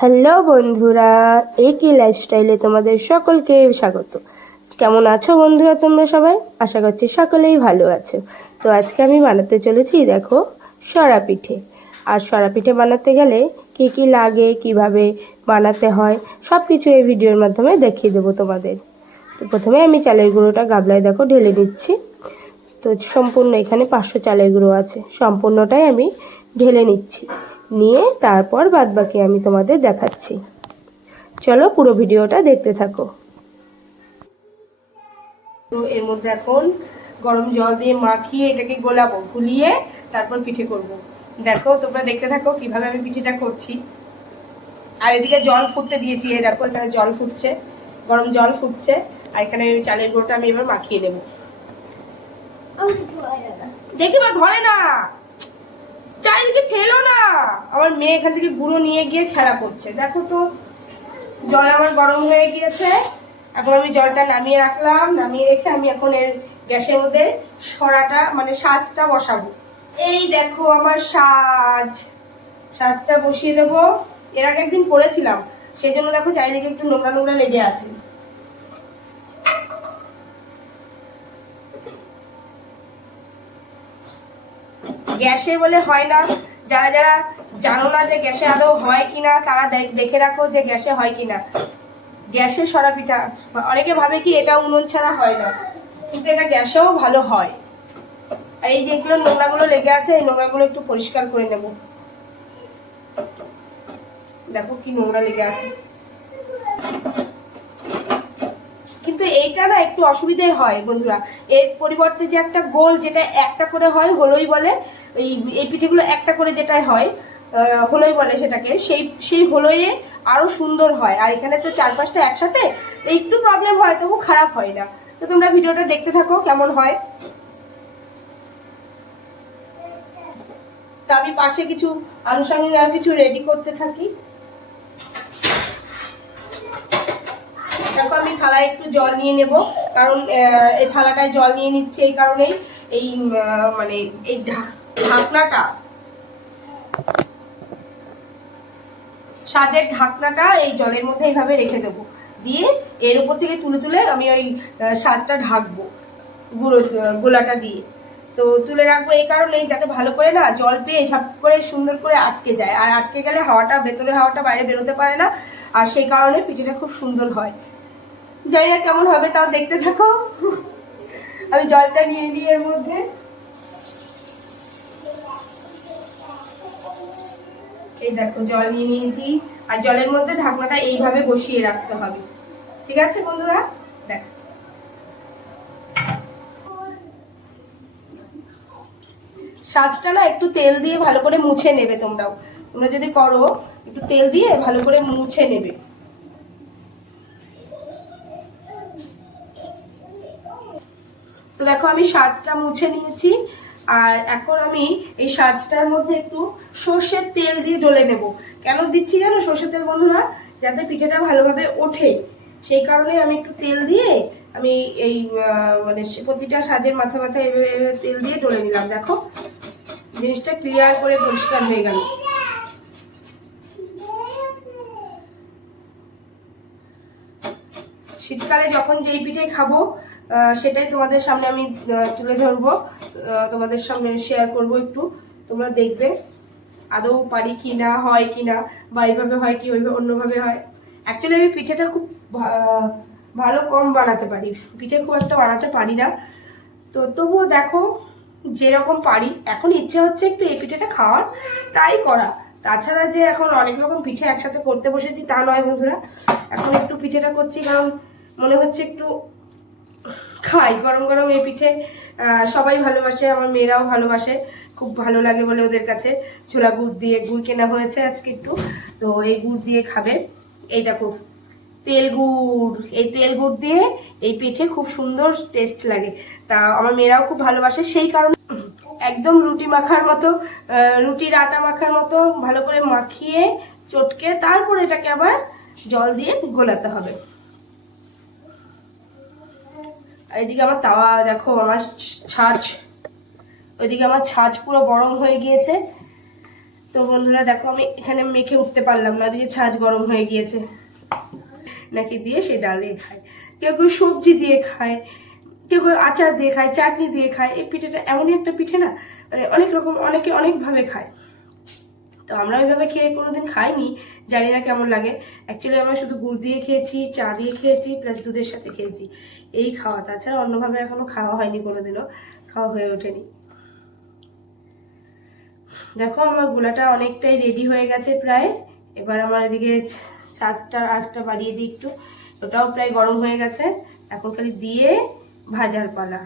Hello বন্ধুরা একই লাইফস্টাইলে তোমাদের সকলকে স্বাগত। কেমন আছো বন্ধুরা তোমরা সবাই? আশা করছি সকলেই ভালো আছো। তো আজকে আমি বানাতে চলেছি, দেখো সরা পিঠে আর সরা পিঠে বানাতে গেলে কি কি লাগে, কীভাবে বানাতে হয় সব কিছু এই ভিডিওর মাধ্যমে দেখিয়ে দেবো তোমাদের। তো প্রথমে আমি চালের গুঁড়োটা গাবলায়, দেখো, ঢেলে নিচ্ছি। তো সম্পূর্ণ এখানে পাঁচশো চালের গুঁড়ো আছে। সম্পূর্ণটাই আমি ঢেলে নিচ্ছি। নিয়ে তারপর বাদবাকি আমি তোমাদের দেখাচ্ছি। চলো পুরো ভিডিওটা দেখতে থাকো। তো এর মধ্যে এখন গরম জল দিয়ে মাখিয়ে এটাকে গোলাবো গুলিয়ে তারপর পিঠে করব। দেখো তোমরা দেখতে থাকো কীভাবে আমি পিঠেটা করছি। আর এদিকে জল ফুটতে দিয়েছি এই দেখো এখানে জল ফুটছে গরম জল ফুটছে। আর এখানে আমি চালের গুঁড়োটা আমি এবার মাখিয়ে নেব। দেখি মা ধরে না! আমার মেয়ে এখান থেকে গুঁড়ো নিয়ে গিয়ে খেলা করছে। দেখো তো, জল আমার গরম হয়ে গিয়েছে। এখন আমি জলটা নামিয়ে রাখলাম। নামিয়ে রেখে আমি এখন এর গ্যাসের মধ্যে সরাটা মানে সাজটা বসাবো। এই দেখো আমার সাজ। সাজটা বসিয়ে দেবো। এর আগে একদিন করেছিলাম। সেই জন্য দেখো চারিদিকে একটু নোংরা নোংরা লেগে আছে। গ্যাসে বলে হয় না। যারা যারা জানো না যে গ্যাসে আদৌ হয় কিনা, তারা দেখে রাখো যে গ্যাসে হয় কিনা। গ্যাসে সরা পিঠা, অনেকে ভাবে কি এটা উনুন ছাড়া হয় না, কিন্তু এটা গ্যাসেও ভালো হয়। আর এই যেগুলো নোংরাগুলো লেগে আছে, এই নোংরাগুলো একটু পরিষ্কার করে নেব। দেখো কি নোংরা লেগে আছে। কিন্তু এইটা না একটু অসুবিধে হয়, বন্ধুরা। এর পরিবর্তে যে একটা গোল যেটা একটা করে হয়, হলোই বলে, এই এই পিঠেগুলো একটা করে যেটা হয় হলোই বলে সেটাকে, সেই সেই হলোয়ে আরও সুন্দর হয়। আর এখানে তো চার পাঁচটা একসাথে একটু প্রবলেম হয়, তবু খারাপ হয় না। তো তোমরা ভিডিওটা দেখতে থাকো, কেমন হয়। তো আমি পাশে কিছু আনুষঙ্গিক আর কিছু রেডি করতে থাকি। দেখো আমি থালায় একটু জল নিয়ে নেব, কারণ এই থালাটায় জল নিয়ে নিচ্ছে এই কারণেই এই মানে এই ঢাকনাটা। সাজের ঢাকনাটা এই জলের মধ্যে এইভাবে রেখে দেবো। দিয়ে এর উপর থেকে তুলে তুলে আমি ওই সাজটা ঢাকবো, গুঁড়ো গোলাটা দিয়ে। তো তুলে রাখব এই কারণেই যাতে ভালো করে না জল পেয়ে ঝাপ করে সুন্দর করে আটকে যায়। আর আটকে গেলে হাওয়াটা, ভেতরে হাওয়াটা বাইরে বেরোতে পারে না। আর সেই কারণে পিঠেটা খুব সুন্দর হয়। জানি না কেমন হবে তাও দেখতে থাকো। আমি জলটা নিয়ে নিই এর মধ্যে। এই দেখো, জল নিয়ে নিয়েছি। আর জলের মধ্যে ঢাকনাটা এইভাবে বসিয়ে রাখতে হবে। ঠিক আছে বন্ধুরা? দেখ। সাজটা না একটু তেল দিয়ে ভালো করে মুছে নেবে তোমরাও। তোমরা যদি করো, একটু তেল দিয়ে ভালো করে মুছে নেবে। দেখো, আমি সাজটা মুছে নিয়েছি। আর এখন আমি এই সাজটার মধ্যে একটু সর্ষের তেল দিয়ে ডলে নেব। কেন দিচ্ছি জানো? সর্ষের তেল, বন্ধুরা, যাতে পিঠেটা ভালোভাবে ওঠে। সেই কারণে আমি একটু তেল দিয়ে আমি এই মানে প্রতিটা সাজের মাথা মাথা এভাবে এভাবে তেল দিয়ে ডলে নিলাম। দেখো, জিনিসটা ক্লিয়ার করে পরিষ্কার হয়ে গেল। শীতকালে যখন যেই পিঠে খাব সেটাই তোমাদের সামনে আমি তুলে ধরবো। তোমাদের সামনে শেয়ার করব একটু। তোমরা দেখবে আদৌ পারি কি না হয় কি না বা এইভাবে হয় কি, ওইভাবে অন্যভাবে হয়। অ্যাকচুয়ালি আমি পিঠেটা খুব ভালো কম বানাতে পারি। পিঠে খুব একটা বানাতে পারি না। তো তবুও দেখো, যেরকম পারি, এখন ইচ্ছে হচ্ছে একটু এই পিঠেটা খাওয়ার, তাই করা। তাছাড়া যে এখন অনেক রকম পিঠে একসাথে করতে বসেছি, তা নয় বন্ধুরা। এখন একটু পিঠেটা করছি, কারণ মনে হচ্ছে একটু খাই, গরম গরম এই পিঠে সবাই ভালোবাসে, আমার মেয়েরাও ভালোবাসে, খুব ভালো লাগে বলে ওদের কাছে। ছোলা গুড় দিয়ে গুড় কেনা হয়েছে আজকে একটু, তো এই গুড় দিয়ে খাবে। এইটা খুব তেল গুড়, এই তেল গুড় দিয়ে এই পিঠে খুব সুন্দর টেস্ট লাগে। তা আমার মেয়েরাও খুব ভালোবাসে, সেই কারণে একদম রুটি মাখার মতো রুটির আটা মাখার মতো ভালো করে মাখিয়ে, চটকে তারপর এটাকে আবার জল দিয়ে গোলাতে হবে। এদিকে আমার তাওয়া, দেখো, আমার ছাঁচ। ওইদিকে আমার ছাঁচ পুরো গরম হয়ে গিয়েছে। তো বন্ধুরা, দেখো, আমি এখানে মেখে উঠতে পারলাম না, ওদিকে ছাঁচ গরম হয়ে গিয়েছে। নাকি দিয়ে সে ডাল দিয়ে খায়। কেউ কেউ সবজি দিয়ে খায়, কেউ কেউ আচার দিয়ে খায়, চাটনি দিয়ে খায়। এই পিঠেটা এমনই একটা পিঠে না মানে অনেক রকম, অনেকে অনেকভাবে খায়। তো আমরা ওইভাবে খেয়ে কোনোদিন খাইনি, জানি না কেমন লাগে। অ্যাকচুয়ালি আমরা শুধু গুড় দিয়ে খেয়েছি, চা দিয়ে খেয়েছি প্লাস দুধের সাথে খেয়েছি। এই খাওয়া, তাছাড়া অন্যভাবে এখনও খাওয়া হয়নি কোনোদিনও, খাওয়া হয়ে ওঠেনি। দেখো আমার গোলাটা অনেকটাই রেডি হয়ে গেছে প্রায়। এবার আমার এদিকে শাঁসটা আঁচটা বাড়িয়ে দিই একটু। ওটাও প্রায় গরম হয়ে গেছে। এখন খালি দিয়ে ভাজার পালা।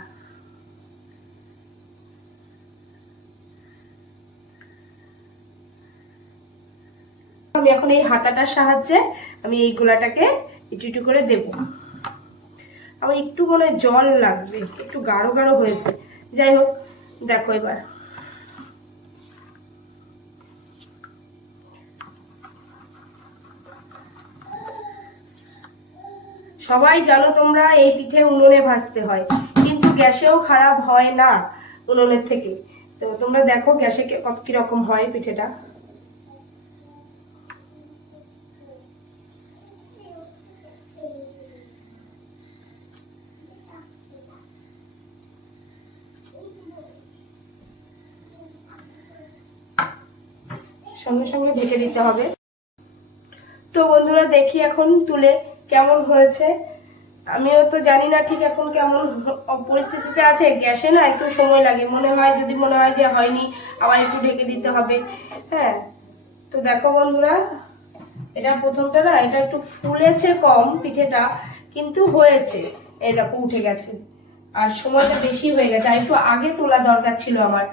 এই হাতাটার সাহায্যে আমি এই গোলাটাকে একটু একটু করে দেব। আমার একটু মনে জল লাগবে, একটু গাঢ় গাঢ় হয়েছে। যাই হোক, দেখো এবার। সবাই জানো তোমরা, এই পিঠে উনুনে ভাজতে হয়, কিন্তু গ্যাসেও খারাপ হয় না উনুনের থেকে। তো তোমরা দেখো গ্যাসে কত কীরকম হয় পিঠেটা। সঙ্গে সঙ্গে ঢেকে দিতে হবে। তো বন্ধুরা, দেখি এখন তুলে কেমন হয়েছে। আমিও তো জানি না ঠিক এখন কেমন পরিস্থিতিতে আছে। গ্যাসে না একটু সময় লাগে। মনে হয়, যদি মনে হয় যে হয়নি, আবার একটু ঢেকে দিতে হবে। হ্যাঁ তো দেখো বন্ধুরা, এটা প্রথমটা না, এটা একটু ফুলেছে কম পিঠেটা, কিন্তু হয়েছে। এই দেখো, উঠে গেছে। আর সময়টা বেশি হয়ে গেছে। আর একটু আগে তোলা দরকার ছিল আমার।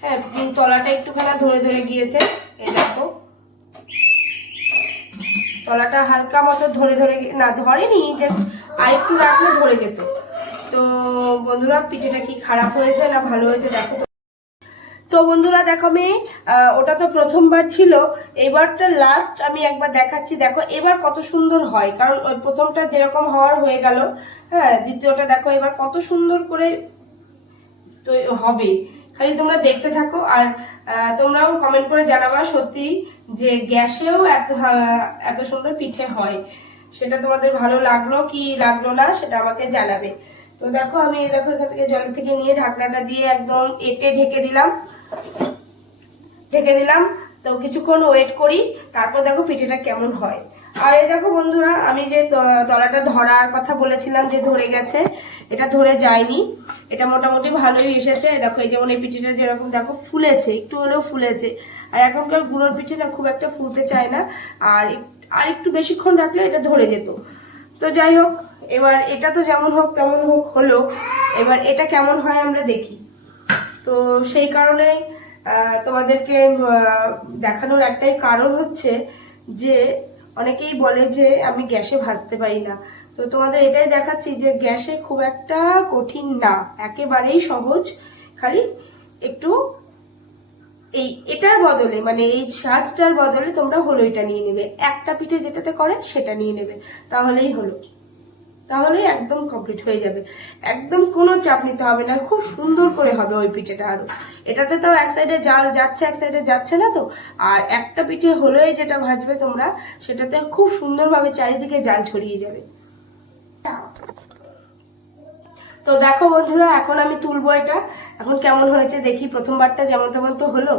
হ্যাঁ তলাটা একটুখানা ধরে ধরে গিয়েছে। এই দেখো। তলাটা হালকা মতো ধরে ধরে না, ধরেনি জাস্ট আর একটু রাখলে ধরে যেত। তো বন্ধুরা, পিঠেটা কি খারাপ হয়েছে না ভালো হয়েছে দেখো। তো বন্ধুরা দেখো আমি ওটা তো প্রথমবার ছিল। এবারটা লাস্ট আমি একবার দেখাচ্ছি। দেখো, এবার কত সুন্দর হয়, কারণ ওই প্রথমটা যেরকম হওয়ার হয়ে গেল হ্যাঁ দ্বিতীয়টা দেখো, এবার কত সুন্দর করে তো হবে। খালি তোমরা দেখতে থাকো, আর তোমরাও কমেন্ট করে জানাবা সত্যি যে গ্যাসেও এত এত সুন্দর পিঠে হয়। সেটা তোমাদের ভালো লাগল কি লাগল না, সেটা আমাকে জানাবে। তো দেখো, আমি দেখো এখান থেকে জল থেকে নিয়ে ঢাকনাটা দিয়ে একদম এটে ঢেকে দিলাম। ঢেকে দিলাম। তো কিছুক্ষণ ওয়েট করি, তারপর দেখো পিঠেটা কেমন হয়। আর এই দেখো বন্ধুরা, আমি যে তলাটা ধরার কথা বলেছিলাম যে ধরে গেছে, এটা ধরে যায়নি। এটা মোটামুটি ভালোই এসেছে। দেখো, এই যেমন এই পিঠেটা যেরকম দেখো ফুলেছে, একটু হলেও ফুলেছে। আর এখনকার গুঁড়োর পিঠে না খুব একটা ফুলতে চায় না। আর আর একটু বেশিক্ষণ রাখলে এটা ধরে যেত। তো যাই হোক, এবার এটা তো যেমন হোক তেমন হোক হলো। এবার এটা কেমন হয় আমরা দেখি। তো সেই কারণে তোমাদেরকে দেখানোর একটাই কারণ হচ্ছে যে অনেকেই বলে যে আমি গ্যাসে ভাজতে পারি না। তো তোমাদের এটাই দেখাচ্ছি যে গ্যাসে খুব একটা কঠিন না, একেবারেই সহজ। খালি একটু এই এটার বদলে মানে এই শ্বাসটার বদলে তোমরা হলো এটা নিয়ে নেবে। একটা পিঠে যেটাতে করে সেটা নিয়ে নেবে। তাহলেই হলো। তাহলেই একদম কমপ্লিট হয়ে যাবে। একদম কোনো চাপ নিতে হবে না, খুব সুন্দর করে হবে ওই পিঠেটা আরও। এটাতে তো এক সাইডে জাল যাচ্ছে, এক সাইডে যাচ্ছে না তো? আর একটা পিঠে হলোই যেটা ভাজবে তোমরা, সেটাতে খুব সুন্দরভাবে চারিদিকে জাল ছড়িয়ে যাবে। তো দেখো বন্ধুরা, এখন আমি তুলবো এটা। এখন কেমন হয়েছে দেখি, প্রথমবারটা যেমন তেমন তো হলো।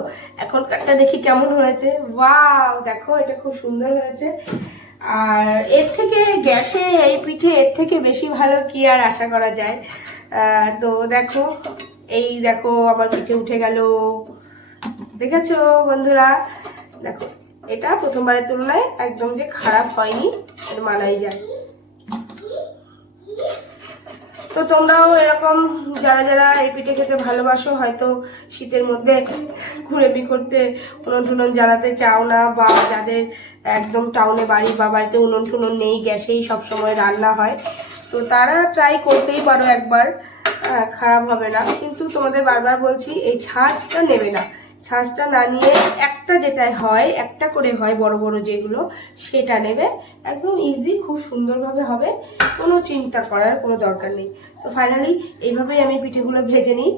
এখনকারটা দেখি কেমন হয়েছে। ওয়াও, দেখো এটা খুব সুন্দর হয়েছে। আর এর থেকে গ্যাসে এই পিঠে এর থেকে বেশি ভালো কি আর আশা করা যায়? তো দেখো, এই দেখো আমার পিঠে উঠে গেল। দেখেছ বন্ধুরা? দেখো, এটা প্রথমবারের তুলনায় একদম যে খারাপ হয়নি মানাই যায়। তো তোমরাও এরকম যারা যারা এই পিঠে খেতে ভালোবাসো, হয়তো শীতের মধ্যে ঘুরেবি করতে উনুন টুনুন জ্বালাতে চাও না, বা যাদের একদম টাউনে বাড়ি বা বাড়িতে উনুন টুনুন নেই, গ্যাসেই সবসময় রান্না হয়। তো তারা ট্রাই করতেই পারো একবার। খারাপ হবে না। কিন্তু তোমাদের বারবার বলছি, এই ছাঁচটা নেবে না। ছাঁচটা না নিয়ে একটা যেটা হয়, একটা করে হয় বড় বড় যেগুলো, সেটা নেবে। একদম ইজি খুব সুন্দরভাবে হবে। কোনো চিন্তা করার কোনো দরকার নেই। তো ফাইনালি এইভাবেই আমি পিঠেগুলো ভেজে নিই।